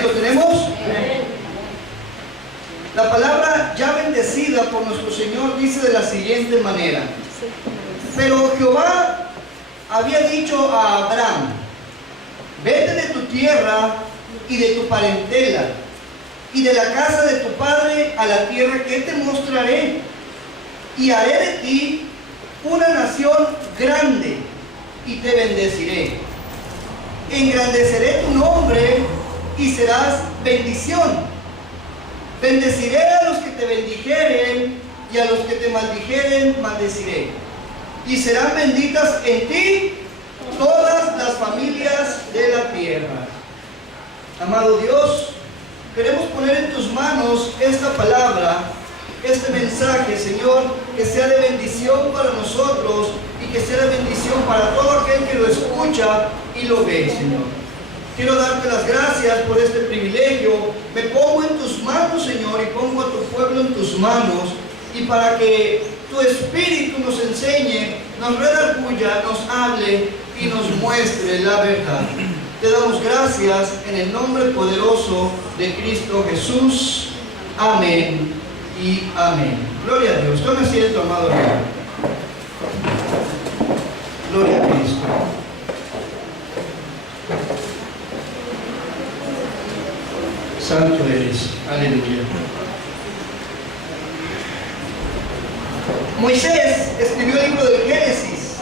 Amén, ¿lo tenemos? Amén. La palabra ya bendecida por nuestro Señor dice de la siguiente manera: pero Jehová había dicho a Abraham: vete de tu tierra y de tu parentela y de la casa de tu padre a la tierra que te mostraré, y haré de ti una nación grande y te bendeciré. Engrandeceré tu nombre y serás bendición. Bendeciré a los que te bendijeren y a los que te maldijeren maldeciré. Y serán benditas en ti todas las familias de la tierra. Amado Dios, queremos poner en tus manos esta palabra, este mensaje, Señor, que sea de bendición para nosotros y que sea de bendición para todo aquel que lo escucha y lo ve, Señor. Quiero darte las gracias por este privilegio. Me pongo en tus manos, Señor, y pongo a tu pueblo en tus manos, y para que tu Espíritu nos enseñe, nos redarguya, nos hable y nos muestre la verdad. Te damos gracias en el nombre poderoso de Cristo Jesús. Amén y amén. Gloria a Dios. Tome asiento, amado hermano. Gloria a Cristo. Santo eres. Aleluya. Moisés escribió el libro del Génesis.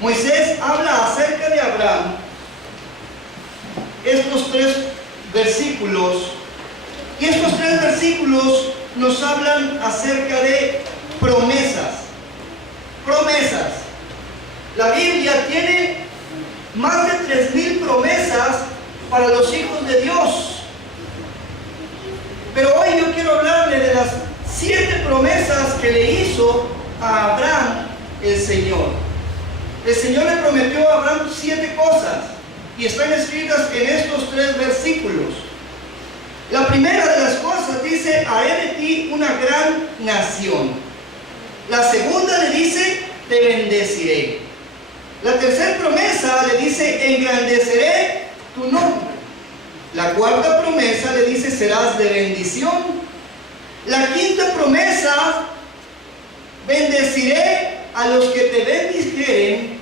Moisés habla acerca de Abraham. Estos 3 versículos. Y estos 3 versículos nos hablan acerca de promesas. Promesas. La Biblia tiene más de 3000 promesas para los hijos de Dios. Pero hoy yo quiero hablarle de las 7 promesas que le hizo a Abraham el Señor. El Señor le prometió a Abraham 7 cosas y están escritas en estos 3 versículos. La primera de las cosas dice: haré de ti una gran nación. La segunda le dice: te bendeciré. La tercera promesa le dice: engrandeceré tu nombre. La cuarta promesa le dice: serás de bendición. La quinta promesa: bendeciré a los que te bendijeren.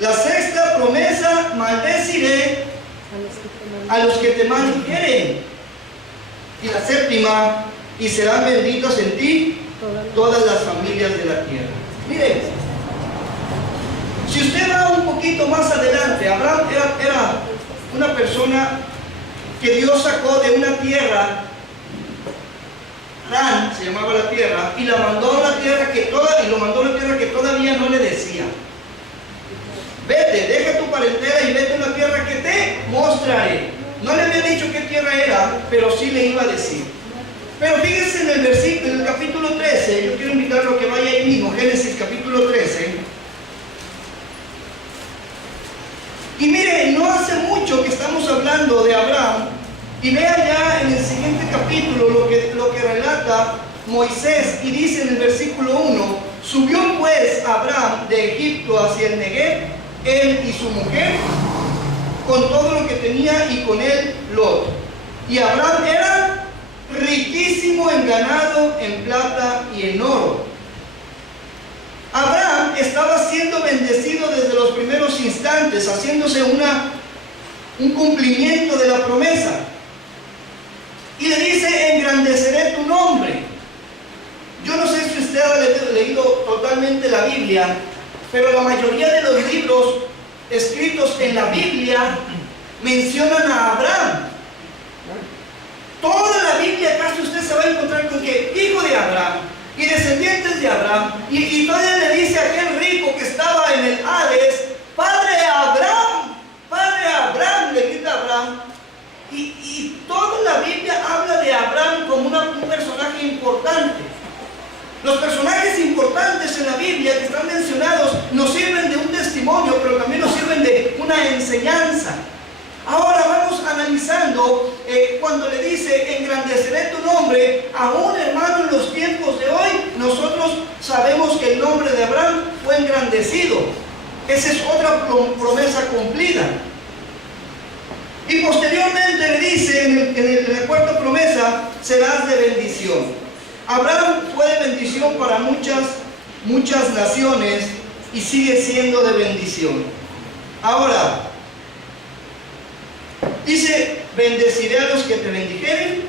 La sexta promesa: maldeciré a los que te maldijeren. Y la séptima: y serán benditas en ti todas las familias de la tierra. Miren, si usted va un poquito más adelante, Abraham era una persona que Dios sacó de una tierra, Ran se llamaba la tierra, y la mandó a una tierra que todavía no le decía: vete, deja tu parentela y vete a una tierra que te mostraré. No le había dicho qué tierra era, pero sí le iba a decir. Pero fíjense en el versículo, en el capítulo 13, yo quiero invitarlo a que vaya ahí mismo, Génesis capítulo 13. Y mire, no hace mucho que estamos hablando de Abraham, y vea ya en el siguiente capítulo lo que relata Moisés, y dice en el versículo 1: subió pues Abraham de Egipto hacia el Negev, él y su mujer, con todo lo que tenía, y con él Lot. Y Abraham era riquísimo en ganado, en plata y en oro. Abraham estaba siendo bendecido desde los primeros instantes, haciéndose un cumplimiento de la promesa. Y le dice: engrandeceré tu nombre. Yo no sé si usted ha leído totalmente la Biblia, pero la mayoría de los libros escritos en la Biblia mencionan a Abraham. Toda la Biblia casi usted se va a encontrar con que hijo de Abraham y descendientes de Abraham, y todavía le dice a aquel rico que estaba en el Hades: padre Abraham, le grita a Abraham. Y toda la Biblia habla de Abraham como un personaje importante. Los personajes importantes en la Biblia que están mencionados nos sirven de un testimonio, pero también nos sirven de una enseñanza. Ahora vamos analizando cuando le dice: engrandeceré tu nombre. Aún, hermano, en los tiempos de hoy nosotros sabemos que el nombre de Abraham fue engrandecido. Esa es otra promesa cumplida. Y posteriormente le dice en la cuarta promesa, serás de bendición. Abraham fue de bendición para muchas naciones y sigue siendo de bendición. Ahora, dice, bendeciré a los que te bendijeren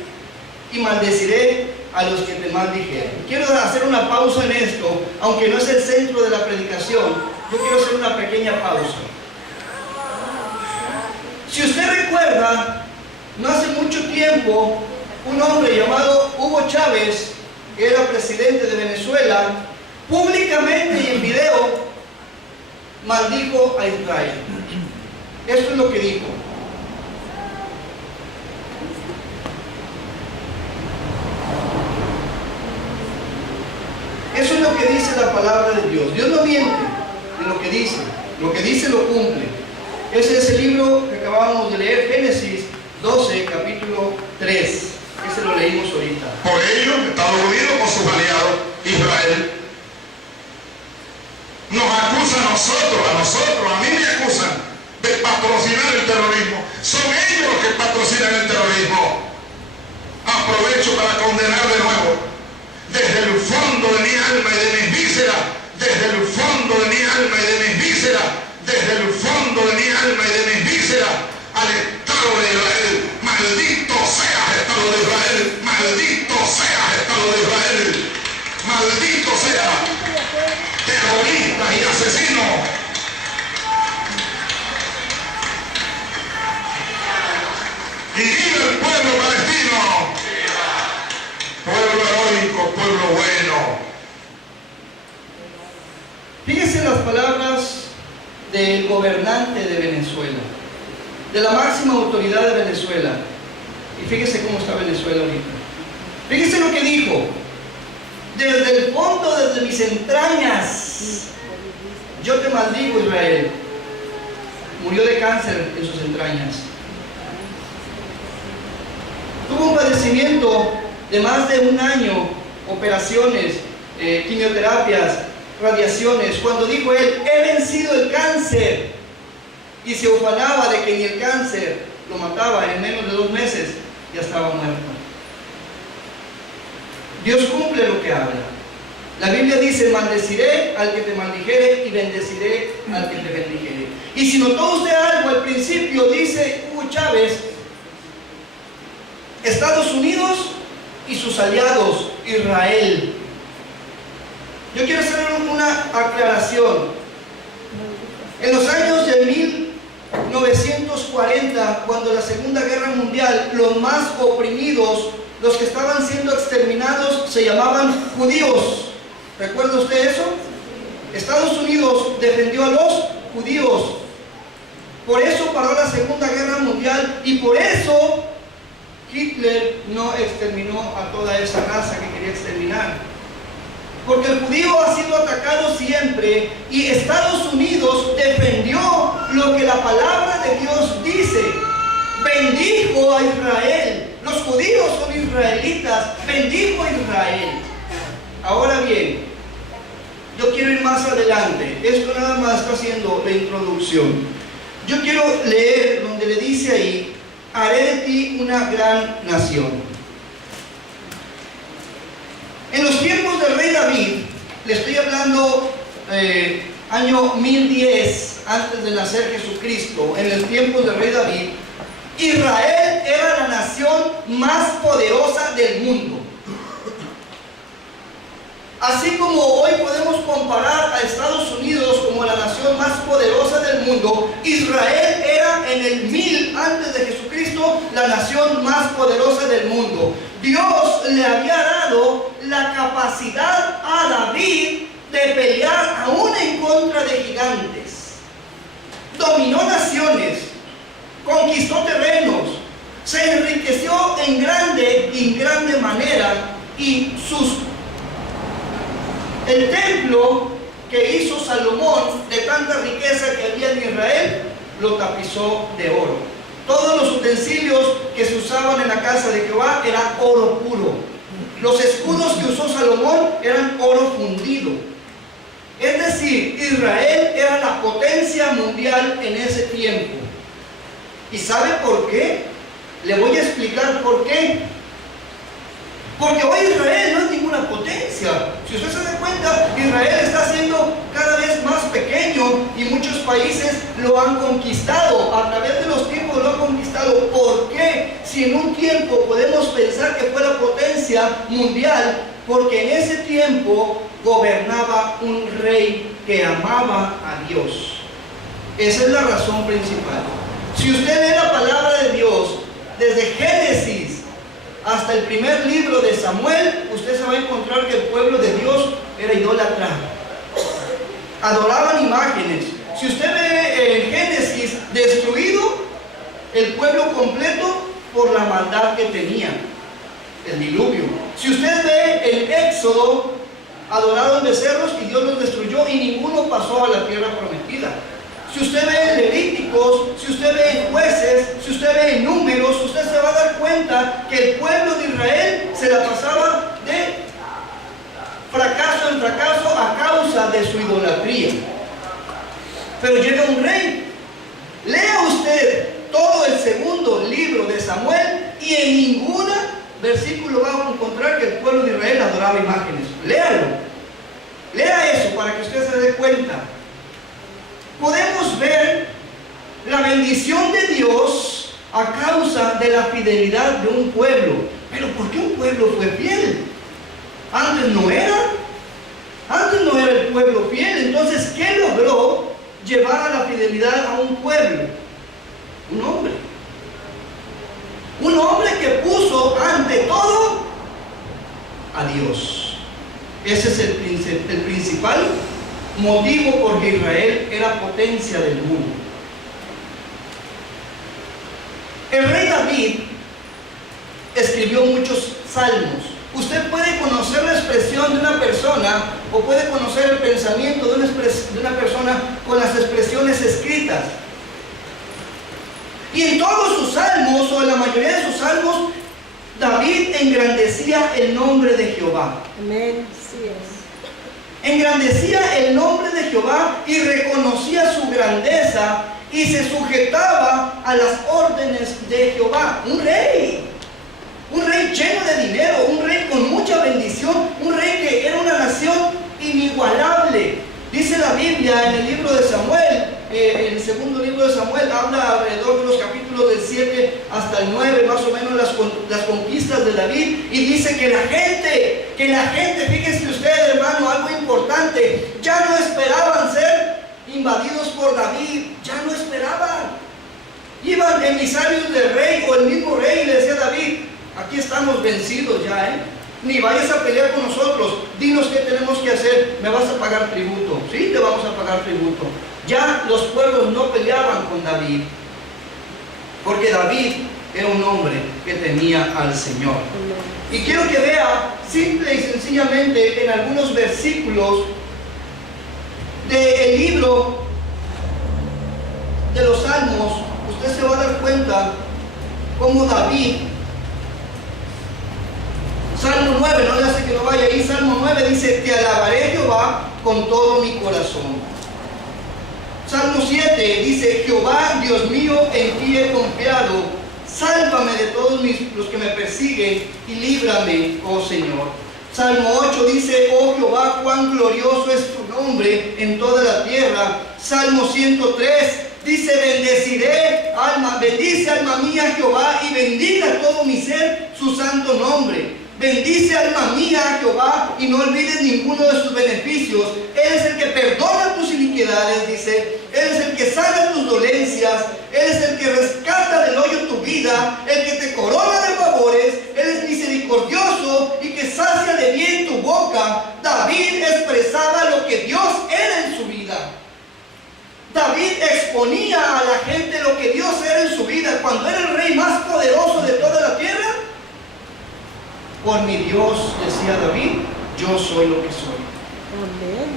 y maldeciré a los que te maldijeren. Quiero hacer una pausa en esto, aunque no es el centro de la predicación. Yo quiero hacer una pequeña pausa. Si usted recuerda, no hace mucho tiempo, un hombre llamado Hugo Chávez, que era presidente de Venezuela, públicamente y en video, maldijo a Israel. Esto es lo que dijo. Eso es lo que dice la palabra de Dios. Dios no miente en lo que dice lo cumple. Ese es el libro que acabamos de leer, Génesis 12, capítulo 3. Ese lo leímos ahorita. Por ello, Estados Unidos con sus aliados, Israel, nos acusa a mí me acusan de patrocinar el terrorismo. Son ellos los que patrocinan el terrorismo. Aprovecho para condenar de nuevo, desde el fondo de mi alma y de mis vísceras, desde el fondo de mi alma y de mis vísceras, desde el fondo de mi alma y de mis vísceras, al Estado de Israel. Maldito seas, Estado de Israel. Maldito seas, Estado de Israel. Maldito seas, terroristas y asesinos. Y viva el pueblo palestino. Pueblo heroico, pueblo bueno. Fíjense las palabras del gobernante de Venezuela, de la máxima autoridad de Venezuela. Y fíjese cómo está Venezuela ahorita. Fíjese lo que dijo: desde el fondo, desde mis entrañas, yo te maldigo, Israel. Murió de cáncer en sus entrañas. Tuvo un padecimiento de más de un año, operaciones, quimioterapias, radiaciones. Cuando dijo él, he vencido el cáncer, y se ufanaba de que ni el cáncer lo mataba, en menos de 2 meses ya estaba muerto. Dios cumple lo que habla. La Biblia dice, maldeciré al que te maldijere y bendeciré al que te bendijere. Y si notó usted algo al principio, dice Hugo Chávez, Estados Unidos y sus aliados, Israel. Yo quiero hacer una aclaración. En los años de 1940, cuando la Segunda Guerra Mundial, los más oprimidos, los que estaban siendo exterminados, se llamaban judíos. ¿Recuerda usted eso? Estados Unidos defendió a los judíos. Por eso paró la Segunda Guerra Mundial y por eso Hitler no exterminó a toda esa raza que quería exterminar. Porque el judío ha sido atacado siempre y Estados Unidos defendió lo que la palabra de Dios dice. Bendijo a Israel. Los judíos son israelitas. Bendijo a Israel. Ahora bien, yo quiero ir más adelante. Esto nada más está haciendo la introducción. Yo quiero leer donde le dice ahí, haré de ti una gran nación. En los tiempos del rey David, le estoy hablando año 1010 antes de nacer Jesucristo, en el tiempo del rey David, Israel era la nación más poderosa del mundo. Así como hoy podemos comparar a Estados Unidos como la nación más poderosa del mundo, Israel era en el 1000 antes de Jesucristo la nación más poderosa del mundo. Dios le había dado la capacidad a David de pelear aún en contra de gigantes. Dominó naciones, conquistó terrenos, se enriqueció en grande manera y el templo que hizo Salomón de tanta riqueza que había en Israel, lo tapizó de oro. Todos los utensilios que se usaban en la casa de Jehová eran oro puro. Los escudos que usó Salomón eran oro fundido. Es decir, Israel era la potencia mundial en ese tiempo. ¿Y sabe por qué? Le voy a explicar por qué. Porque hoy Israel no es ninguna potencia. Si usted se da cuenta, Israel está siendo cada vez más pequeño y muchos países lo han conquistado. A través de los tiempos lo han conquistado. ¿Por qué? Si en un tiempo podemos pensar que fuera potencia mundial, porque en ese tiempo gobernaba un rey que amaba a Dios. Esa es la razón principal. Si usted lee la palabra de Dios desde Génesis hasta el primer libro de Samuel, usted se va a encontrar que el pueblo de Dios era idólatra. Adoraban imágenes. Si usted ve en Génesis, destruido el pueblo completo por la maldad que tenía, el diluvio. Si usted ve en Éxodo, adoraron becerros y Dios los destruyó y ninguno pasó a la tierra prometida. Si usted ve en Levíticos, si usted ve en Jueces, si usted ve en Números, usted se va a dar cuenta que el pueblo de Israel se la pasaba de fracaso en fracaso a causa de su idolatría. Pero llega un rey. Lea usted todo el segundo libro de Samuel y en ningún versículo va a encontrar que el pueblo de Israel adoraba imágenes. Léalo. Lea eso para que usted se dé cuenta. Podemos ver la bendición de Dios a causa de la fidelidad de un pueblo. Pero ¿por qué un pueblo fue fiel? Antes no era el pueblo fiel. Entonces, ¿qué logró llevar a la fidelidad a un pueblo? Un hombre. Un hombre que puso ante todo a Dios. Ese es el principal motivo porque Israel era potencia del mundo. El rey David escribió muchos salmos. Usted puede conocer la expresión de una persona o puede conocer el pensamiento de una persona con las expresiones escritas. Y en todos sus salmos, o en la mayoría de sus salmos, David engrandecía el nombre de Jehová. Amén. Sí es. Engrandecía el nombre de Jehová y reconocía su grandeza y se sujetaba a las órdenes de Jehová. Un rey lleno de dinero, un rey con mucha bendición, un rey que era una nación inigualable. Dice la Biblia en el libro de Samuel, en el segundo libro de Samuel, habla alrededor de los capítulos del 7 hasta el 9, más o menos las conquistas de David, y dice que la gente, fíjese usted, hermano, algo importante, ya no esperaban ser invadidos por David, ya no esperaban. Iban emisarios del rey o el mismo rey y le decía a David: aquí estamos vencidos ya, ni vayas a pelear con nosotros, dinos qué tenemos que hacer, me vas a pagar tributo. Sí, te vamos a pagar tributo. Ya los pueblos no peleaban con David, porque David era un hombre que temía al Señor. Y quiero que vea simple y sencillamente en algunos versículos del libro de los Salmos, usted se va a dar cuenta cómo David, Salmo 9, no le hace que no vaya ahí, Salmo 9 dice: te alabaré, Jehová, con todo mi corazón. Salmo 7 dice: Jehová, Dios mío, en ti he confiado, sálvame de todos los que me persiguen y líbrame, oh Señor. Salmo 8 dice: oh Jehová, cuán glorioso es tu nombre en toda la tierra. Salmo 103 dice: bendice alma mía Jehová, y bendiga todo mi ser su santo nombre. Bendice alma mía a Jehová y no olvides ninguno de sus beneficios. Él es el que perdona tus iniquidades, dice. Él es el que sana tus dolencias. Él es el que rescata del hoyo tu vida, el que te corona de favores. Él es misericordioso y que sacia de bien tu boca. David expresaba lo que Dios era en su vida. David exponía a la gente lo que Dios era en su vida. Cuando era el rey más poderoso de toda la tierra, por mi Dios, decía David, yo soy lo que soy. Amén.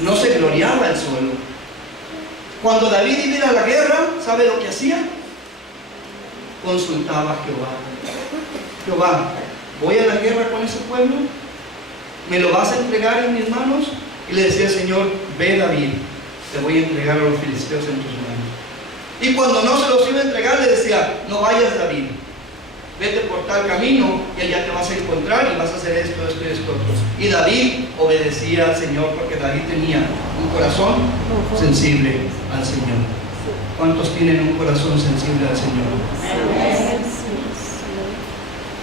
No se gloriaba el suelo. Cuando David iba a ir a la guerra, ¿sabe lo que hacía? Consultaba a Jehová. Jehová, ¿voy a la guerra con ese pueblo? ¿Me lo vas a entregar en mis manos? Y le decía al Señor: ve, David, te voy a entregar a los filisteos en tus manos. Y cuando no se los iba a entregar, le decía: no vayas, David, vete por tal camino y allá te vas a encontrar y vas a hacer esto, esto y esto otro. Y David obedecía al Señor porque David tenía un corazón sensible al Señor. ¿Cuántos tienen un corazón sensible al Señor?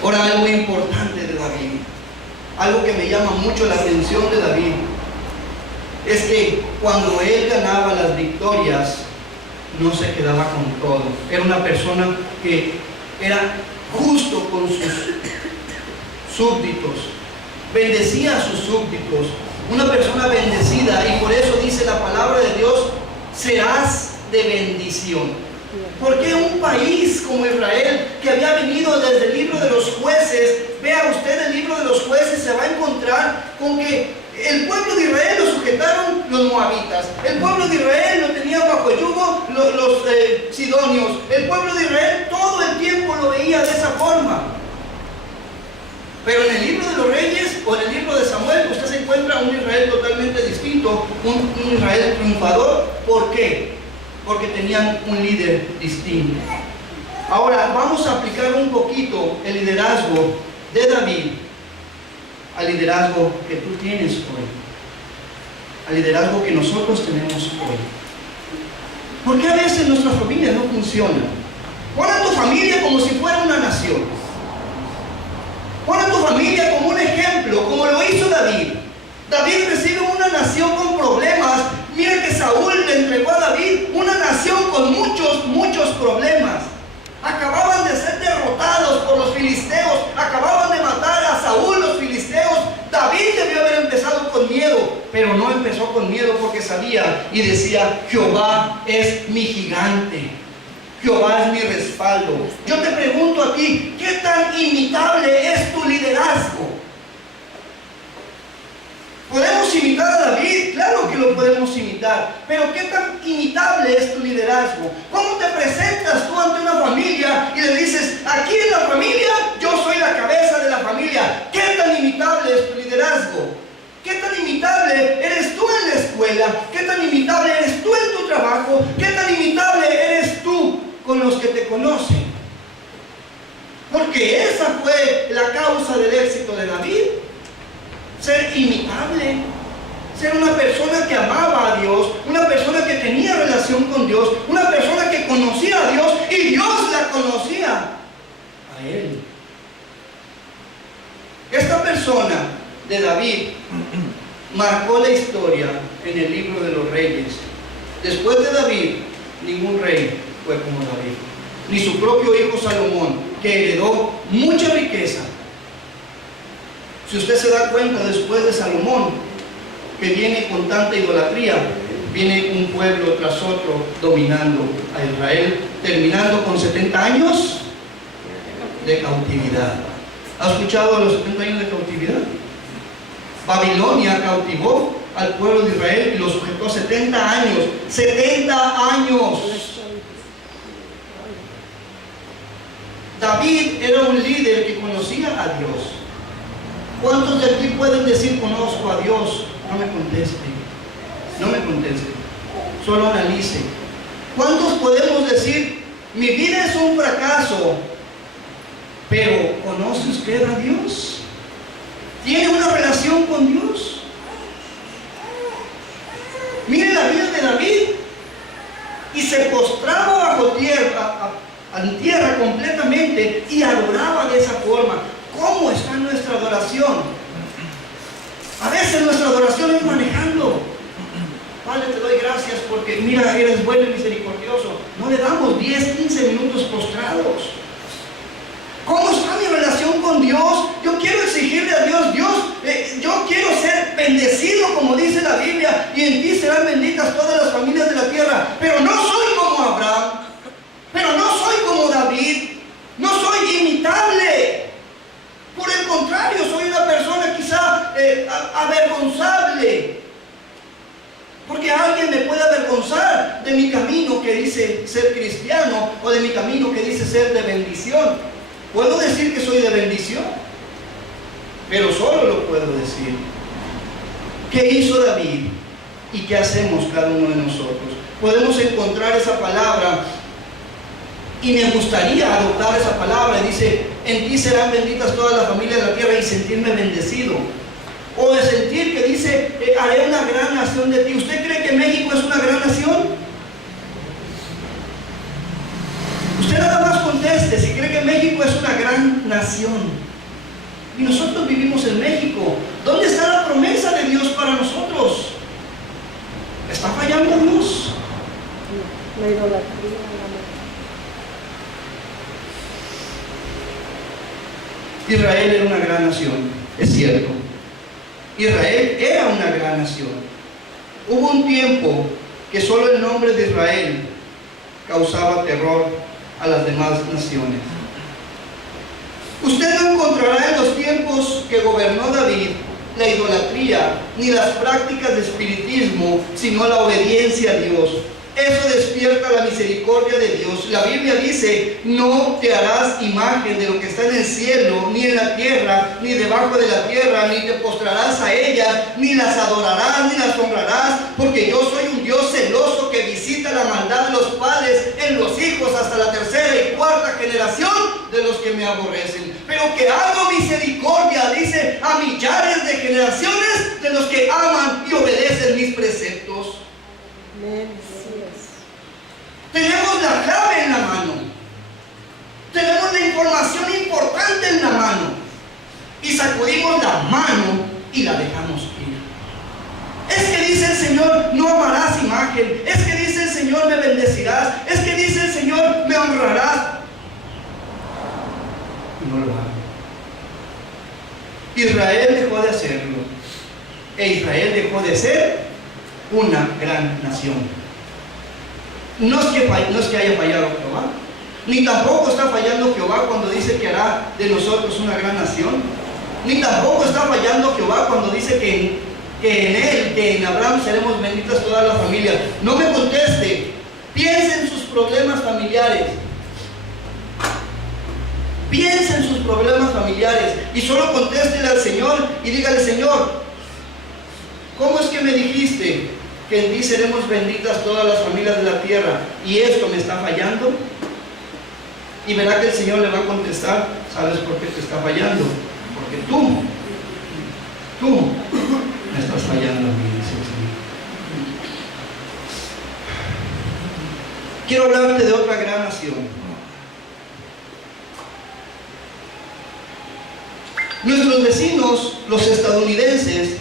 Ahora, algo importante de David, algo que me llama mucho la atención de David, es que cuando él ganaba las victorias, no se quedaba con todo. Era una persona que era justo con sus súbditos, bendecía a sus súbditos, una persona bendecida, y por eso dice la palabra de Dios: serás de bendición. Porque un país como Israel, que había venido desde el libro de los jueces, vea usted el libro de los jueces, se va a encontrar con que el pueblo de Israel lo sujetaron los moabitas, el pueblo de Israel lo tenía bajo yugo los sidonios, el pueblo de Israel todo el tiempo lo veía de esa forma. Pero en el libro de los reyes o en el libro de Samuel, usted se encuentra un Israel totalmente distinto, un Israel triunfador. ¿Por qué? Porque tenían un líder distinto. Ahora vamos a aplicar un poquito el liderazgo de David al liderazgo que tú tienes hoy, al liderazgo que nosotros tenemos hoy. ¿Por qué a veces nuestras familias no funcionan? Pon a tu familia como si fuera una nación. Pon a tu familia como un ejemplo, como lo hizo David. David recibe una nación con problemas. Mira que Saúl le entregó a David una nación con muchos problemas. Acababan de ser derrotados por los filisteos, acababan de matar a Saúl los filisteos. David debió haber empezado con miedo, pero no empezó con miedo porque sabía y decía: Jehová es mi gigante, Jehová es mi respaldo. Yo te pregunto a ti, ¿qué tan imitable es tu liderazgo? ¿Podemos imitar a David? Claro que lo podemos imitar, pero ¿qué tan imitable es tu liderazgo? ¿Cómo te presentas tú ante una familia y le dices: aquí en la familia yo soy la cabeza de la familia? ¿Qué tan imitable es tu liderazgo? ¿Qué tan imitable eres tú en la escuela? ¿Qué tan imitable eres tú en tu trabajo? ¿Qué tan imitable eres tú con los que te conocen? Porque esa fue la causa del éxito de David. Ser imitable, ser una persona que amaba a Dios, una persona que tenía relación con Dios, una persona que conocía a Dios y Dios la conocía a él. Esta persona de David marcó la historia en el libro de los reyes. Después de David, ningún rey fue como David, ni su propio hijo Salomón, que heredó mucha riqueza. Si usted se da cuenta, después de Salomón, que viene con tanta idolatría, viene un pueblo tras otro dominando a Israel, terminando con 70 años de cautividad. ¿Ha escuchado los 70 años de cautividad? Babilonia cautivó al pueblo de Israel y lo sujetó 70 años. 70 años. David era un líder que conocía a Dios. ¿Cuántos de aquí pueden decir: conozco a Dios? No me conteste, no me conteste, solo analice. ¿Cuántos podemos decir: mi vida es un fracaso? Pero ¿conoce usted a Dios? ¿Tiene una relación con Dios? Mire la vida de David, y se postraba bajo tierra, en tierra completamente, y adoraba de esa forma. ¿Cómo está nuestra adoración? A veces nuestra adoración es manejando. Padre, te doy gracias porque mira, eres bueno y misericordioso. No le damos 10, 15 minutos postrados. ¿Cómo está mi relación con Dios? Yo quiero exigirle a Dios: Dios, yo quiero ser bendecido como dice la Biblia, y en ti serán benditas todas las familias de la tierra. Pero no soy como Abraham, pero no soy como David, no soy imitable. Por el contrario, soy una persona quizá avergonzable, porque alguien me puede avergonzar de mi camino que dice ser cristiano, o de mi camino que dice ser de bendición. Puedo decir que soy de bendición, pero solo lo puedo decir. ¿Qué hizo David y qué hacemos cada uno de nosotros? Podemos encontrar esa palabra Y me gustaría adoptar esa palabra. Dice, en ti serán benditas todas las familias de la tierra, y sentirme bendecido. O de sentir que dice, haré una gran nación de ti. ¿Usted cree que México es una gran nación? Usted nada más conteste si cree que México es una gran nación. Y nosotros vivimos en México. ¿Dónde está la promesa de Dios para nosotros? ¿Está fallando Dios? La idolatría, Israel era una gran nación, es cierto. Israel era una gran nación. Hubo un tiempo que solo el nombre de Israel causaba terror a las demás naciones. Usted no encontrará en los tiempos que gobernó David la idolatría ni las prácticas de espiritismo, sino la obediencia a Dios. Eso despierta la misericordia de Dios. La Biblia dice, no te harás imagen de lo que está en el cielo, ni en la tierra, ni debajo de la tierra, ni te postrarás a ellas, ni las adorarás, ni las honrarás, porque yo soy un Dios celoso que visita la maldad de los padres en los hijos hasta la tercera y cuarta generación de los que me aborrecen. Pero que hago misericordia, dice, a millares de generaciones de los que aman y obedecen mis preceptos. amén. Así es. Tenemos la clave en la mano. Tenemos la información importante en la mano. Y sacudimos la mano y la dejamos ir. Es que dice el Señor, no amarás imagen. Es que dice el Señor, me bendecirás. Es que dice el Señor, me honrarás. Y no lo hago. Israel dejó de hacerlo. E Israel dejó de ser una gran nación. No es que haya fallado Jehová, ni tampoco está fallando Jehová cuando dice que hará de nosotros una gran nación, ni tampoco está fallando Jehová cuando dice que en él, que en Abraham seremos benditas todas las familias. No me conteste, piense en sus problemas familiares, piense en sus problemas familiares y solo contéstele al Señor y dígale, Señor, ¿cómo es que me dijiste que en ti seremos benditas todas las familias de la tierra y esto me está fallando? Y verá que el Señor le va a contestar, ¿sabes por qué te está fallando? Porque tú me estás fallando a mí, dice el Señor. Quiero hablarte de otra gran nación. Nuestros vecinos, los estadounidenses,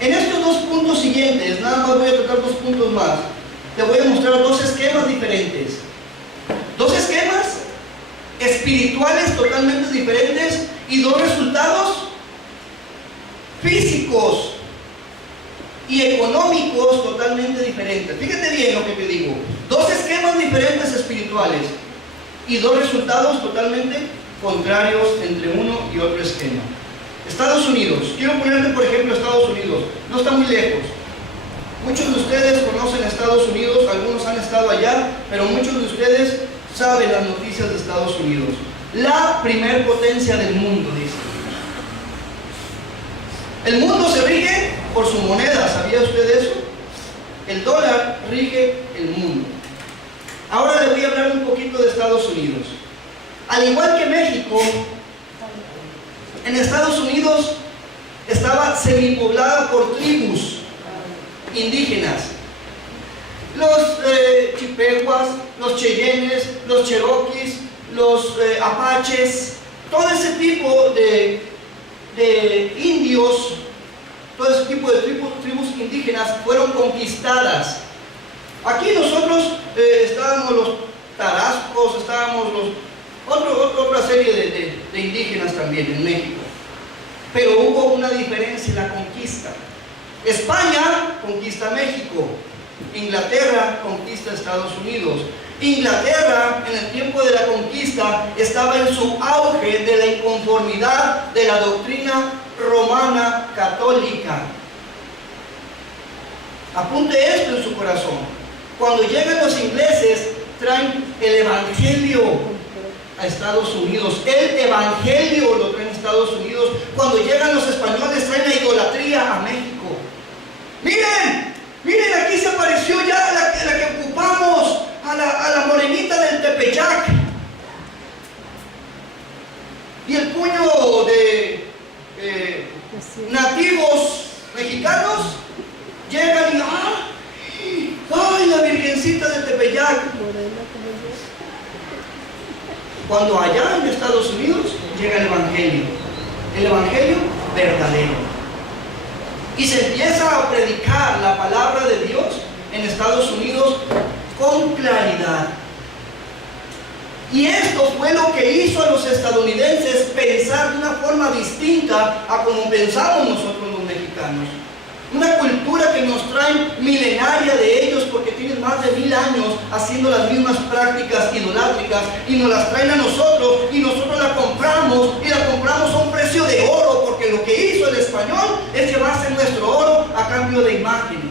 en estos dos puntos siguientes, nada más voy a tocar 2 puntos más. Te voy a mostrar 2 esquemas diferentes. 2 esquemas espirituales totalmente diferentes y 2 resultados físicos y económicos totalmente diferentes. Fíjate bien lo que te digo. 2 esquemas diferentes espirituales y 2 resultados totalmente contrarios entre uno y otro esquema. Estados Unidos. Quiero ponerte por ejemplo Estados Unidos. No está muy lejos. Muchos de ustedes conocen Estados Unidos, algunos han estado allá, pero muchos de ustedes saben las noticias de Estados Unidos. La primer potencia del mundo, dice. El mundo se rige por su moneda, ¿sabía usted eso? El dólar rige el mundo. Ahora les voy a hablar un poquito de Estados Unidos. Al igual que México, en Estados Unidos estaba semipoblada por tribus indígenas. Los chipehuas, los cheyennes, los cheroquis, los apaches, todo ese tipo de indios, todo ese tipo de tribus indígenas fueron conquistadas. Aquí nosotros estábamos los tarascos, estábamos otra serie de indígenas también en México. Pero hubo una diferencia en la conquista. España conquista México, Inglaterra conquista Estados Unidos. Inglaterra en el tiempo de la conquista estaba en su auge de la inconformidad de la doctrina romana católica. Apunte esto en su corazón. Cuando llegan los ingleses traen el evangelio a Estados Unidos. El evangelio lo traen a Estados Unidos. Cuando llegan los españoles traen la idolatría a México. Miren, aquí se apareció ya la que ocupamos. Tepeyac. Y el puño de nativos mexicanos llegan y ¡ay, la Virgencita de Tepeyac! Cuando allá en Estados Unidos llega el Evangelio verdadero. Y se empieza a predicar la palabra de Dios en Estados Unidos con claridad. Y esto fue lo que hizo a los estadounidenses pensar de una forma distinta a como pensamos nosotros los mexicanos. Una cultura que nos trae milenaria de ellos porque tienen más de 1000 años haciendo las mismas prácticas idolátricas y nos las traen a nosotros y nosotros la compramos y la compramos a un precio de oro porque lo que hizo el español es llevarse nuestro oro a cambio de imágenes.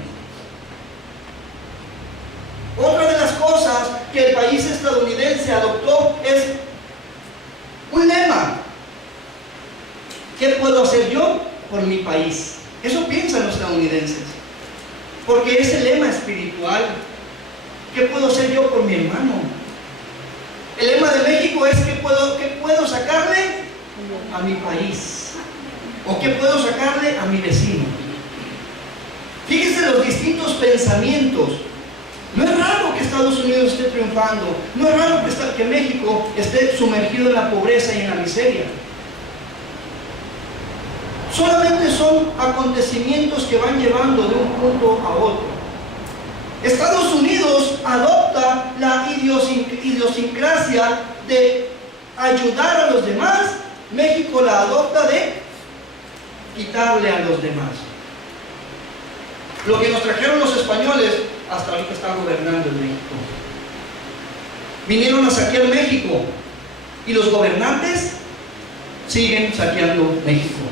Otra de las cosas que el país estadounidense adoptó es un lema: ¿qué puedo hacer yo por mi país? Eso piensan los estadounidenses, porque es el lema espiritual. ¿Qué puedo hacer yo por mi hermano? El lema de México es ¿qué puedo sacarle a mi país? ¿O qué puedo sacarle a mi vecino? Fíjense los distintos pensamientos. No es raro que Estados Unidos esté triunfando, no es raro que México esté sumergido en la pobreza y en la miseria. Solamente son acontecimientos que van llevando de un punto a otro. Estados Unidos adopta la idiosincrasia de ayudar a los demás. México la adopta de quitarle a los demás. Lo que nos trajeron los españoles hasta ahorita están gobernando en México. Vinieron a saquear México y los gobernantes siguen saqueando México.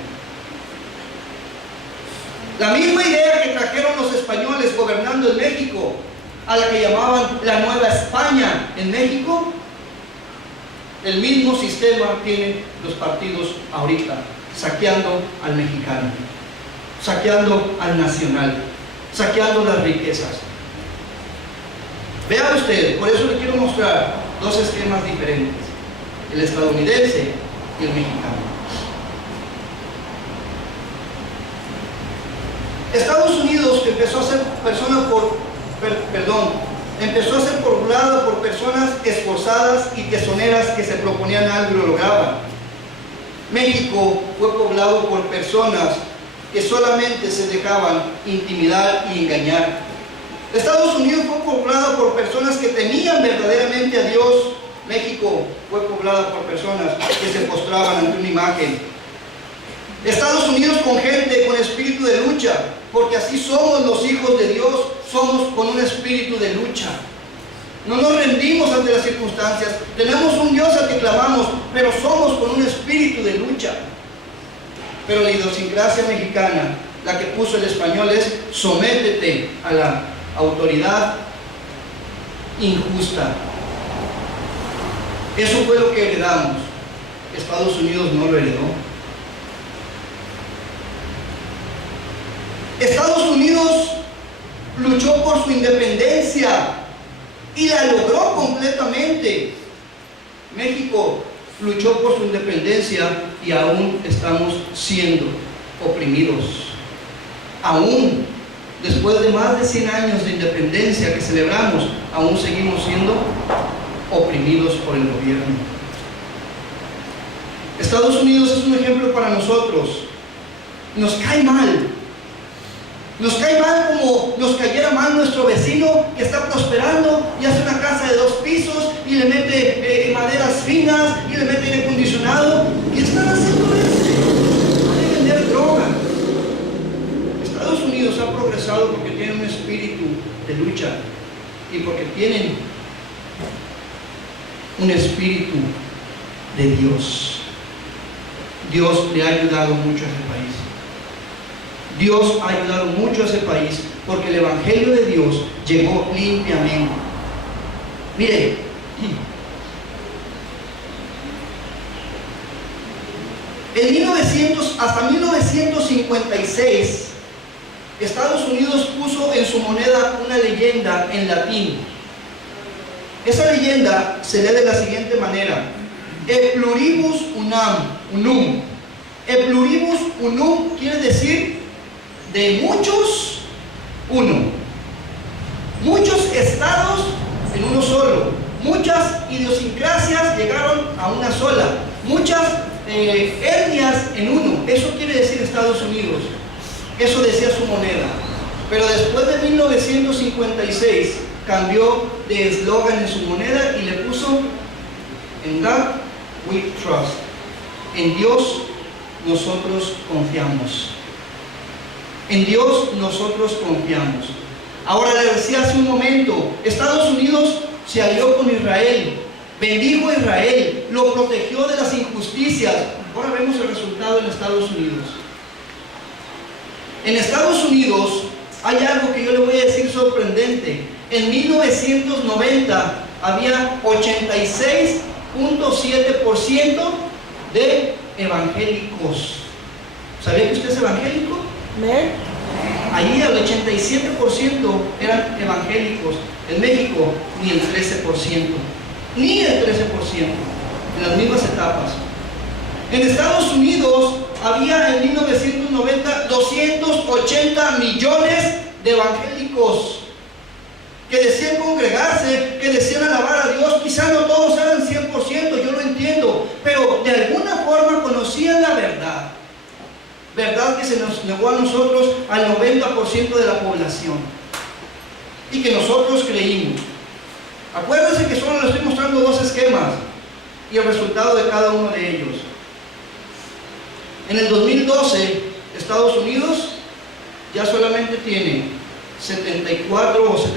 La misma idea que trajeron los españoles gobernando en México, a la que llamaban la Nueva España en México, el mismo sistema tienen los partidos ahorita, saqueando al mexicano, saqueando al nacional, saqueando las riquezas. Vean ustedes, por eso les quiero mostrar dos esquemas diferentes, el estadounidense y el mexicano. Estados Unidos empezó a ser poblado por personas esforzadas y tesoneras que se proponían algo y lo lograban. México fue poblado por personas que solamente se dejaban intimidar y engañar. Estados Unidos fue poblado por personas que temían verdaderamente a Dios. México fue poblado por personas que se postraban ante una imagen. Estados Unidos con gente con espíritu de lucha, porque así somos los hijos de Dios, somos con un espíritu de lucha. No nos rendimos ante las circunstancias, tenemos un Dios al que clamamos, pero somos con un espíritu de lucha. Pero la idiosincrasia mexicana, la que puso el español, es sométete a la autoridad injusta. Eso fue lo que heredamos. Estados Unidos no lo heredó. Estados Unidos luchó por su independencia y la logró completamente. México luchó por su independencia y aún estamos siendo oprimidos. Aún después de más de 100 años de independencia que celebramos, aún seguimos siendo oprimidos por el gobierno. Estados Unidos es un ejemplo para nosotros. Nos cae mal. Nos cae mal como nos cayera mal nuestro vecino que está prosperando y hace una casa de 2 pisos y le mete maderas finas y le mete aire acondicionado. ¿Qué están haciendo eso? Van a vender droga. Estados Unidos ha progresado porque tiene un espíritu de lucha y porque tienen un espíritu de Dios. Dios le ha ayudado mucho a ese país. Dios ha ayudado mucho a ese país porque el Evangelio de Dios llegó limpiamente. Mire, hasta 1956, Estados Unidos puso en su moneda una leyenda en latín. Esa leyenda se lee de la siguiente manera: E pluribus unum. E pluribus unum quiere decir de muchos, uno. Muchos estados en uno solo. Muchas idiosincrasias llegaron a una sola. Muchas etnias en uno. Eso quiere decir Estados Unidos. Eso decía su moneda. Pero después de 1956 cambió de eslogan en su moneda y le puso: "In God we trust". En Dios nosotros confiamos. En Dios nosotros confiamos. Ahora, le decía hace un momento, Estados Unidos se alió con Israel, bendijo a Israel, lo protegió de las injusticias. Ahora vemos el resultado en Estados Unidos. En Estados Unidos hay algo que yo le voy a decir sorprendente. En 1990 había 86.7% de evangélicos. ¿Sabía que usted es evangélico? ¿Me? Allí el 87% eran evangélicos. En México ni el 13%. Ni el 13%. En las mismas etapas. En Estados Unidos había en 1990 280 millones de evangélicos que decían congregarse, que decían alabar a Dios. Quizá no todos eran 100%, yo lo entiendo, pero de alguna forma conocían la verdad. Verdad que se nos negó a nosotros al 90% de la población y que nosotros creímos. Acuérdense que solo les estoy mostrando dos esquemas y el resultado de cada uno de ellos. En el 2012, Estados Unidos ya solamente tiene 74 o 75%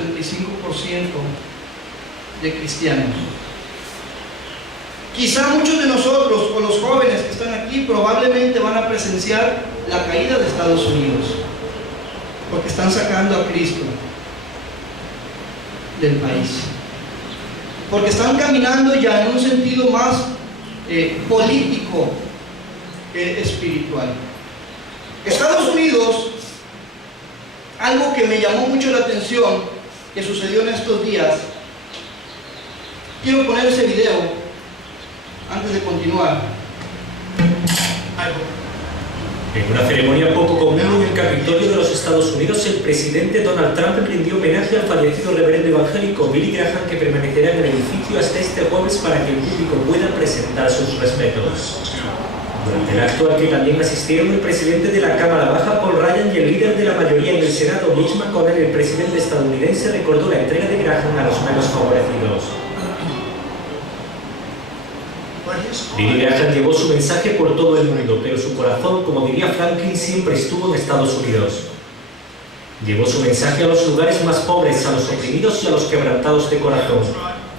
de cristianos. Quizá muchos de nosotros o los jóvenes que están aquí probablemente van a presenciar la caída de Estados Unidos, porque están sacando a Cristo del país, porque están caminando ya en un sentido más político que espiritual. Estados Unidos, algo que me llamó mucho la atención que sucedió en estos días, quiero poner ese video antes de continuar. En una ceremonia poco común en el Capitolio de los Estados Unidos, el presidente Donald Trump rindió homenaje al fallecido reverendo evangélico Billy Graham, que permanecerá en el edificio hasta este jueves para que el público pueda presentar sus respetos. Durante el acto al que también asistieron el presidente de la Cámara Baja, Paul Ryan, y el líder de la mayoría en el Senado, Mitch McConnell, el presidente estadounidense recordó la entrega de Graham a los menos favorecidos. Billy Graham llevó su mensaje por todo el mundo, pero su corazón, como diría Franklin, siempre estuvo en Estados Unidos. Llevó su mensaje a los lugares más pobres, a los oprimidos y a los quebrantados de corazón,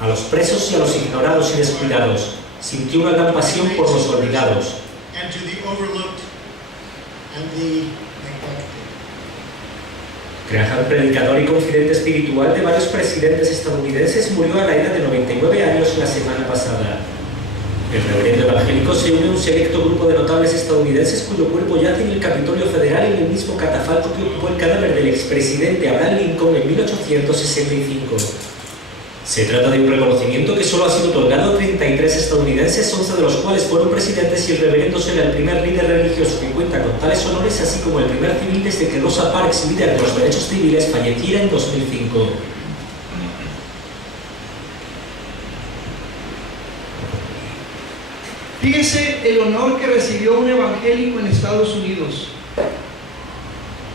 a los presos y a los ignorados y descuidados. Sintió una gran pasión por los olvidados. Graham, predicador y confidente espiritual de varios presidentes estadounidenses, murió a la edad de 99 años la semana pasada. El reverendo evangélico se une a un selecto grupo de notables estadounidenses cuyo cuerpo yace en el Capitolio Federal en el mismo catafalco que ocupó el cadáver del expresidente Abraham Lincoln en 1865. Se trata de un reconocimiento que solo ha sido otorgado a 33 estadounidenses, 11 de los cuales fueron presidentes, y el reverendo será el primer líder religioso que cuenta con tales honores, así como el primer civil desde que Rosa Parks, líder de los derechos civiles, falleciera en 2005. Fíjese el honor que recibió un evangélico en Estados Unidos.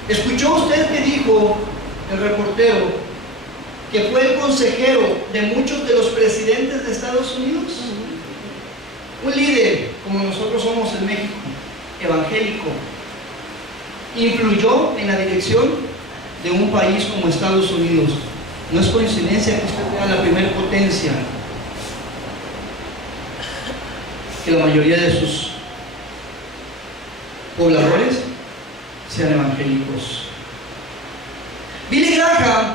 ¿Escuchó usted que dijo el reportero que fue el consejero de muchos de los presidentes de Estados Unidos? Un líder, como nosotros somos en México, evangélico, influyó en la dirección de un país como Estados Unidos. No es coincidencia que usted sea la primera potencia, que la mayoría de sus pobladores sean evangélicos. Billy Graham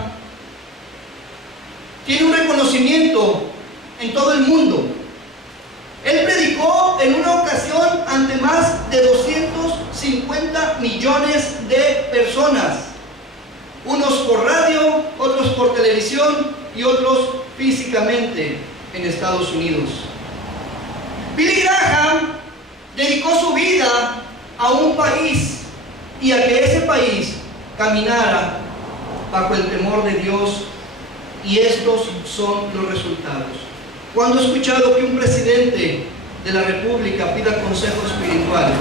tiene un reconocimiento en todo el mundo. Él predicó en una ocasión ante más de 250 millones de personas, unos por radio, otros por televisión y otros físicamente en Estados Unidos. Billy Graham dedicó su vida a un país y a que ese país caminara bajo el temor de Dios, y estos son los resultados. ¿Cuándo he escuchado que un presidente de la República pida consejo espiritual?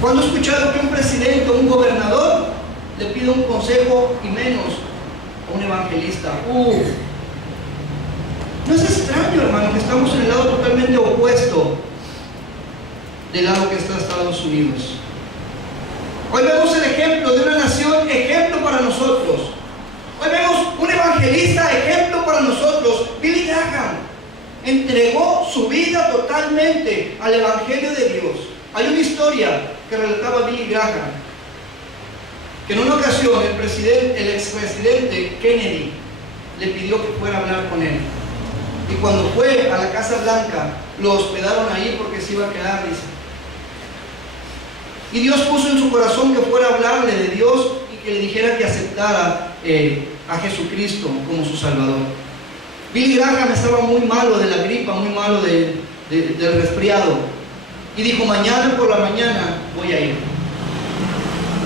¿Cuándo he escuchado que un presidente o un gobernador le pida un consejo, y menos a un evangelista? No es extraño, hermano, que estamos en el lado totalmente opuesto del lado que está Estados Unidos. Hoy vemos el ejemplo de una nación, ejemplo para nosotros. Hoy vemos un evangelista, ejemplo para nosotros. Billy Graham entregó su vida totalmente al evangelio de Dios. Hay una historia que relataba Billy Graham, que en una ocasión el expresidente Kennedy le pidió que fuera a hablar con él. Y cuando fue a la Casa Blanca, lo hospedaron ahí porque se iba a quedar, dice. Y Dios puso en su corazón que fuera a hablarle de Dios y que le dijera que aceptara a Jesucristo como su Salvador. Billy Graham estaba muy malo de la gripa, muy malo del resfriado. Y dijo, mañana por la mañana voy a ir.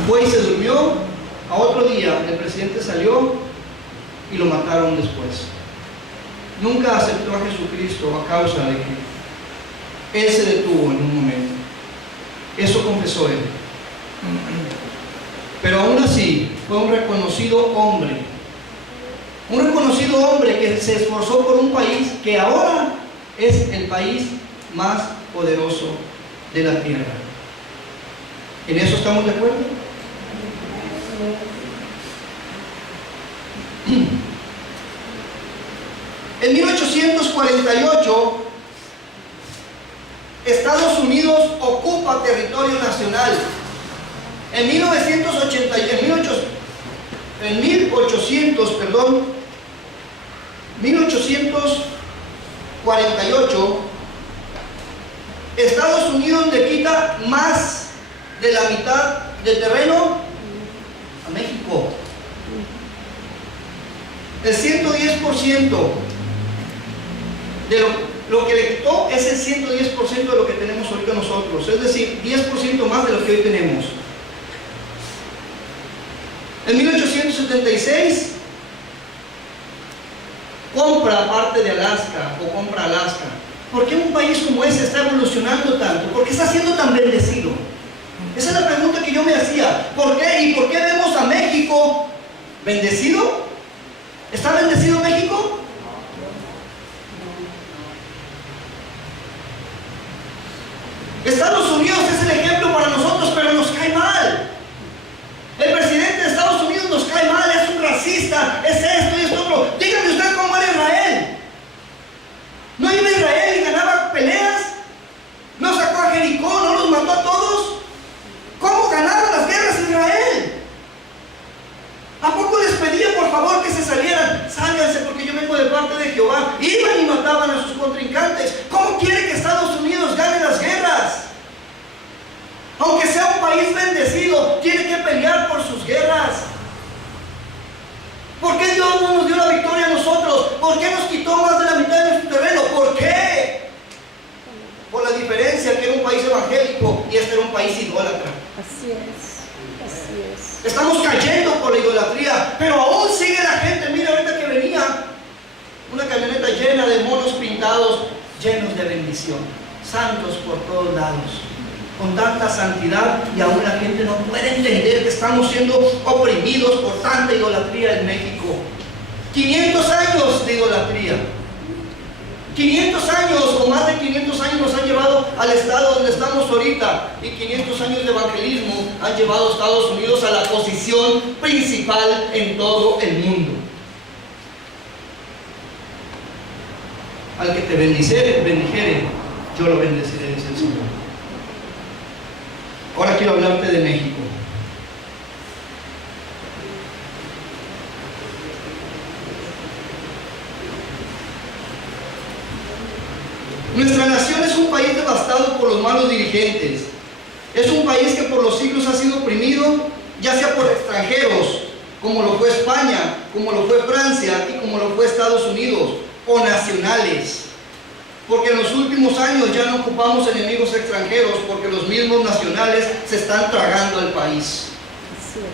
Fue y se durmió. A otro día el presidente salió y lo mataron después. Nunca aceptó a Jesucristo a causa de que él se detuvo en un momento. Eso confesó él. Pero aún así fue un reconocido hombre. Un reconocido hombre que se esforzó por un país que ahora es el país más poderoso de la tierra. ¿En eso estamos de acuerdo? En 1848, Estados Unidos ocupa territorio nacional. En 1848, Estados Unidos le quita más de la mitad del terreno a México. El 110% de lo que le quitó es el 110% de lo que tenemos ahorita nosotros, es decir, 10% más de lo que hoy tenemos. En 1876 compra parte de Alaska, o compra Alaska. ¿Por qué un país como ese está evolucionando tanto? ¿Por qué está siendo tan bendecido? Esa es la pregunta que yo me hacía. ¿Por qué? ¿Y por qué vemos a México bendecido? ¿Está bendecido México? Estados Unidos es el ejemplo para nosotros, pero nos cae mal. El presidente de Estados Unidos nos cae mal, es un racista, es esto y esto otro. Díganme usted cómo era Israel. ¿No iba a Israel y ganaba peleas? ¿No sacó a Jericó? ¿No los mató a todos? ¿Cómo ganaron las guerras Israel? ¿A poco les pedía por favor que se salieran? Sálganse porque yo vengo de parte de Jehová. Iban y mataban a sus contrincantes. ¿Cómo quiere que Estados Unidos gane las guerras? Aunque sea un país bendecido, tiene que pelear por sus guerras. ¿Por qué Dios no nos dio la victoria a nosotros? ¿Por qué nos quitó más de la mitad de nuestro terreno? ¿Por qué? Por la diferencia que era un país evangélico y este era un país idólatra. Así es, así es. Estamos cayendo por la idolatría, pero aún sigue la gente. Mira, ahorita que venía una camioneta llena de monos pintados, llenos de bendición, santos por todos lados, con tanta santidad, y aún la gente no puede entender que estamos siendo oprimidos por tanta idolatría en México. 500 años de idolatría. 500 años o más de 500 años nos han llevado al estado donde estamos ahorita, y 500 años de evangelismo han llevado a Estados Unidos a la posición principal en todo el mundo. Al que te bendijere, yo lo bendeciré, dice el Señor. Ahora quiero hablarte de México. Nuestra nación es un país devastado por los malos dirigentes. Es un país que por los siglos ha sido oprimido, ya sea por extranjeros, como lo fue España, como lo fue Francia y como lo fue Estados Unidos, o nacionales. Porque en los últimos años ya no ocupamos enemigos extranjeros, porque los mismos nacionales se están tragando al país. Así es.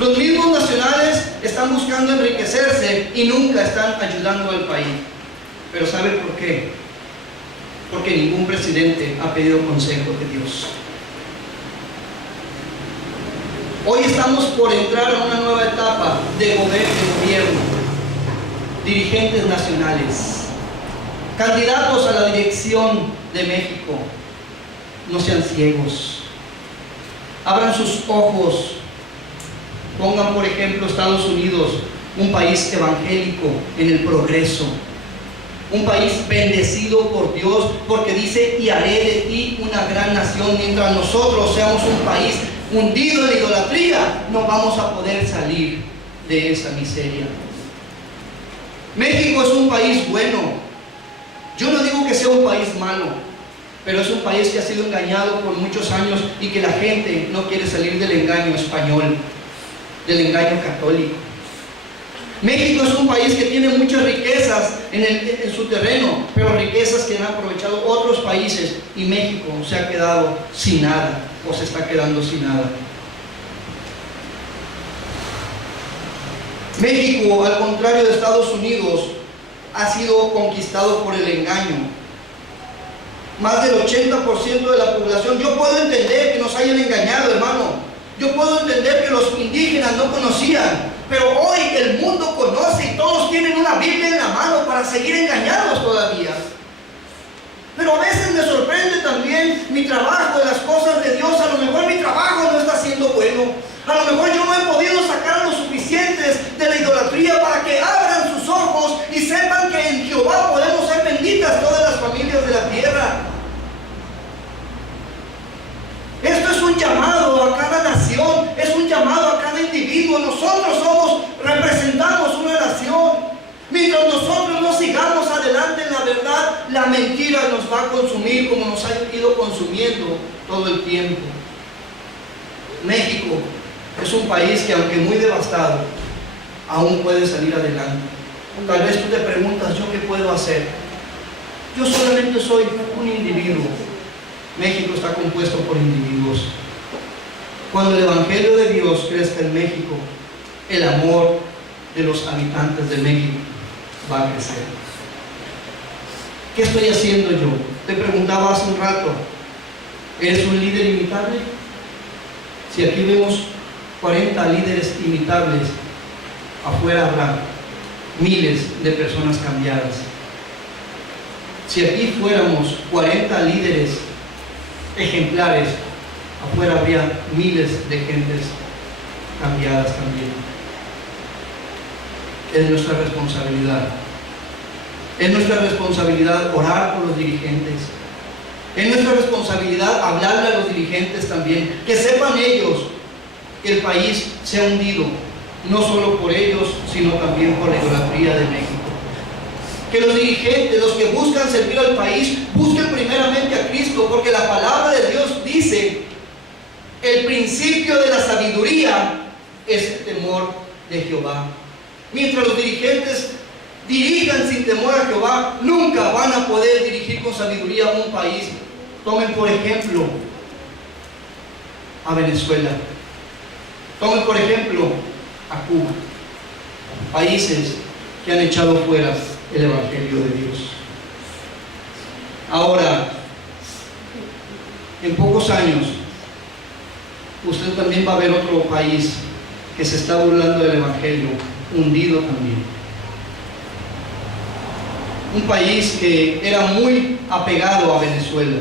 Los mismos nacionales están buscando enriquecerse y nunca están ayudando al país. Pero ¿sabe por qué? Porque ningún presidente ha pedido consejo de Dios. Hoy estamos por entrar a una nueva etapa de gobierno, dirigentes nacionales, candidatos a la dirección de México. No sean ciegos, abran sus ojos, pongan por ejemplo Estados Unidos, un país evangélico en el progreso, un país bendecido por Dios, porque dice: y haré de ti una gran nación. Mientras nosotros seamos un país hundido en la idolatría, no vamos a poder salir de esa miseria. México es un país bueno. Yo no digo que sea un país malo, pero es un país que ha sido engañado por muchos años y que la gente no quiere salir del engaño español, del engaño católico. México es un país que tiene muchas riquezas en su terreno, pero riquezas que han aprovechado otros países, y México se ha quedado sin nada, o se está quedando sin nada. México, al contrario de Estados Unidos, ha sido conquistado por el engaño. Más del 80% de la población. Yo puedo entender que nos hayan engañado, hermano. Yo puedo entender que los indígenas no conocían, pero hoy el mundo conoce y todos tienen una Biblia en la mano para seguir engañados todavía. Pero a veces me sorprende también mi trabajo de las cosas de Dios. A lo mejor mi trabajo no está siendo bueno. A lo mejor yo no he podido sacar a los suficientes de la idolatría para que abran sus ojos y sepan que en Jehová podemos ser benditas todas las familias de la tierra. Esto es un llamado a cada nación, es un llamado a cada individuo. Nosotros representamos una nación. Mientras nosotros no sigamos adelante en la verdad, la mentira nos va a consumir como nos ha ido consumiendo todo el tiempo. México es un país que, aunque muy devastado, aún puede salir adelante. Tal vez tú te preguntas: ¿yo qué puedo hacer? Yo solamente soy un individuo. México está compuesto por individuos. Cuando el Evangelio de Dios crezca en México, el amor de los habitantes de México va a crecer. ¿Qué estoy haciendo yo? Te preguntaba hace un rato: ¿eres un líder imitable? Si aquí vemos 40 líderes imitables, afuera habrá miles de personas cambiadas. Si aquí fuéramos 40 líderes ejemplares, afuera habría miles de gentes cambiadas también. Es nuestra responsabilidad. Es nuestra responsabilidad orar por los dirigentes. Es nuestra responsabilidad hablarle a los dirigentes también, que sepan ellos que el país se ha hundido, no solo por ellos, sino también por la idolatría de México. Que los dirigentes, los que buscan servir al país, busquen primeramente a Cristo, porque la palabra de Dios dice: el principio de la sabiduría es el temor de Jehová. Mientras los dirigentes dirijan sin temor a Jehová, nunca van a poder dirigir con sabiduría a un país. Tomen por ejemplo a Venezuela. Tomen por ejemplo a Cuba. Países que han echado fuera el Evangelio de Dios. Ahora, en pocos años, usted también va a ver otro país que se está burlando del Evangelio, hundido también. Un país que era muy apegado a Venezuela.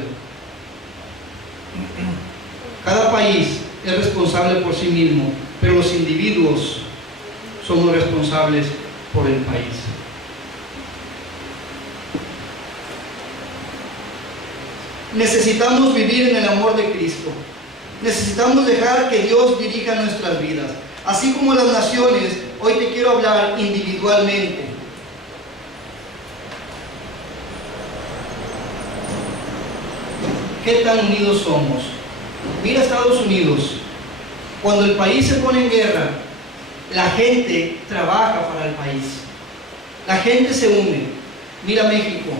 Cada país es responsable por sí mismo, pero los individuos somos responsables por el país. Necesitamos vivir en el amor de Cristo. Necesitamos dejar que Dios dirija nuestras vidas. Así como las naciones, hoy te quiero hablar individualmente. ¿Qué tan unidos somos? Mira Estados Unidos. Cuando el país se pone en guerra, la gente trabaja para el país. La gente se une. Mira México,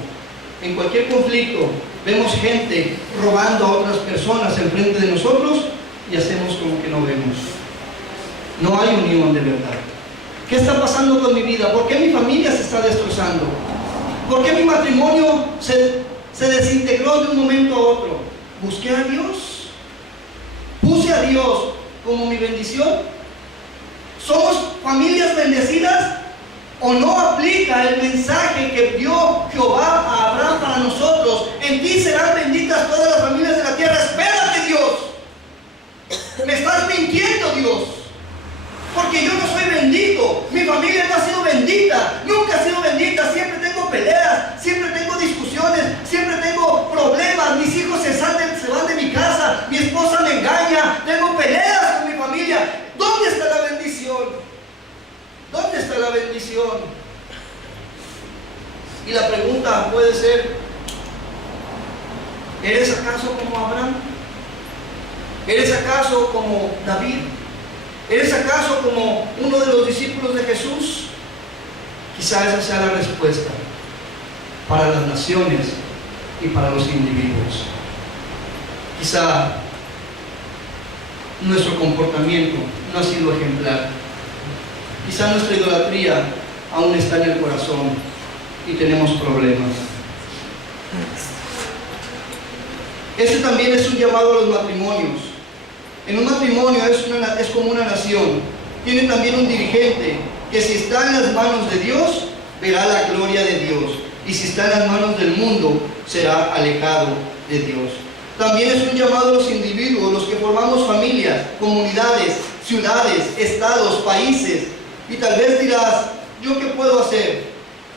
en cualquier conflicto vemos gente robando a otras personas enfrente de nosotros y hacemos como que no vemos. No hay unión de verdad. ¿Qué está pasando con mi vida? ¿Por qué mi familia se está destrozando? ¿Por qué mi matrimonio se desintegró de un momento a otro? ¿Busqué a Dios? ¿Puse a Dios como mi bendición? ¿Somos familias bendecidas? ¿O no aplica el mensaje que dio Jehová a Abraham para nosotros? En ti serán benditas todas las familias de la tierra. Espérate, Dios. Me estás mintiendo, Dios. Porque yo no soy bendito. Mi familia no ha sido bendita. Nunca ha sido bendita. Siempre tengo peleas. Siempre tengo discusiones. Siempre tengo problemas. Mis hijos se van de mi casa. Mi esposa me engaña. Tengo peleas con mi familia. ¿Dónde está la bendición? ¿Dónde está la bendición? Y la pregunta puede ser, ¿eres acaso como Abraham? ¿Eres acaso como David? ¿Eres acaso como uno de los discípulos de Jesús? Quizá esa sea la respuesta para las naciones y para los individuos. Quizá nuestro comportamiento no ha sido ejemplar. Quizá nuestra idolatría aún está en el corazón y tenemos problemas. Este también es un llamado a los matrimonios. En un matrimonio es como una nación. Tiene también un dirigente que si está en las manos de Dios, verá la gloria de Dios. Y si está en las manos del mundo, será alejado de Dios. También es un llamado a los individuos, los que formamos familias, comunidades, ciudades, estados, países. Y tal vez dirás, ¿yo qué puedo hacer?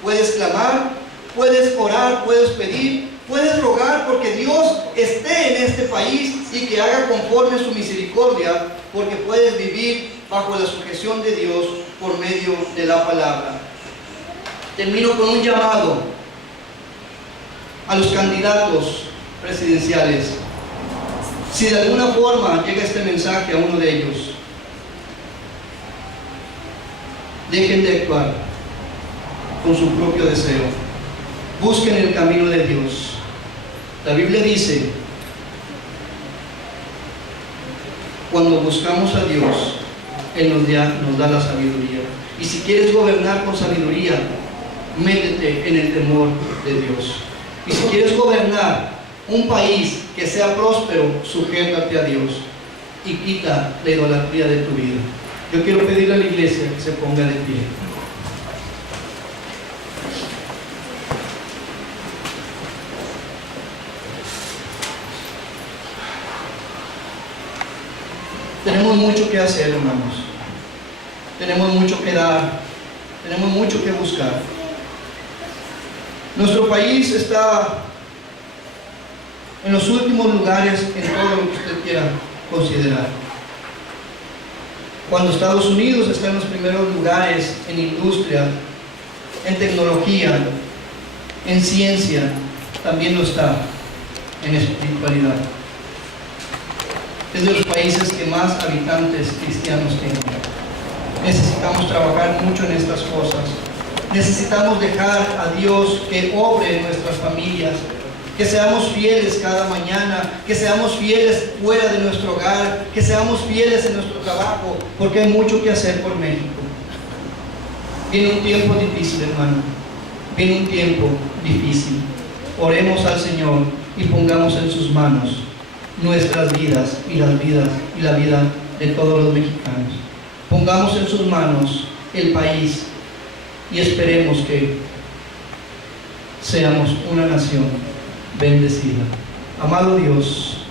Puedes clamar, puedes orar, puedes pedir, puedes rogar porque Dios esté en este país y que haga conforme su misericordia, porque puedes vivir bajo la sujeción de Dios por medio de la palabra. Termino con un llamado a los candidatos presidenciales. Si de alguna forma llega este mensaje a uno de ellos, dejen de actuar con su propio deseo. Busquen el camino de Dios. La Biblia dice, cuando buscamos a Dios, Él nos da la sabiduría. Y si quieres gobernar con sabiduría, métete en el temor de Dios. Y si quieres gobernar un país que sea próspero, sujétate a Dios y quita la idolatría de tu vida. Yo quiero pedirle a la iglesia que se ponga de pie. Tenemos mucho que hacer, hermanos. Tenemos mucho que dar. Tenemos mucho que buscar. Nuestro país está en los últimos lugares en todo lo que usted quiera considerar. Cuando Estados Unidos está en los primeros lugares en industria, en tecnología, en ciencia, también lo está en espiritualidad. Es de los países que más habitantes cristianos tienen. Necesitamos trabajar mucho en estas cosas. Necesitamos dejar a Dios que obre en nuestras familias, que seamos fieles cada mañana, que seamos fieles fuera de nuestro hogar, que seamos fieles en nuestro trabajo, porque hay mucho que hacer por México. Viene un tiempo difícil, hermano. Viene un tiempo difícil. Oremos al Señor y pongamos en sus manos nuestras vidas y la vida de todos los mexicanos. Pongamos en sus manos el país y esperemos que seamos una nación bendecida. Amado Dios,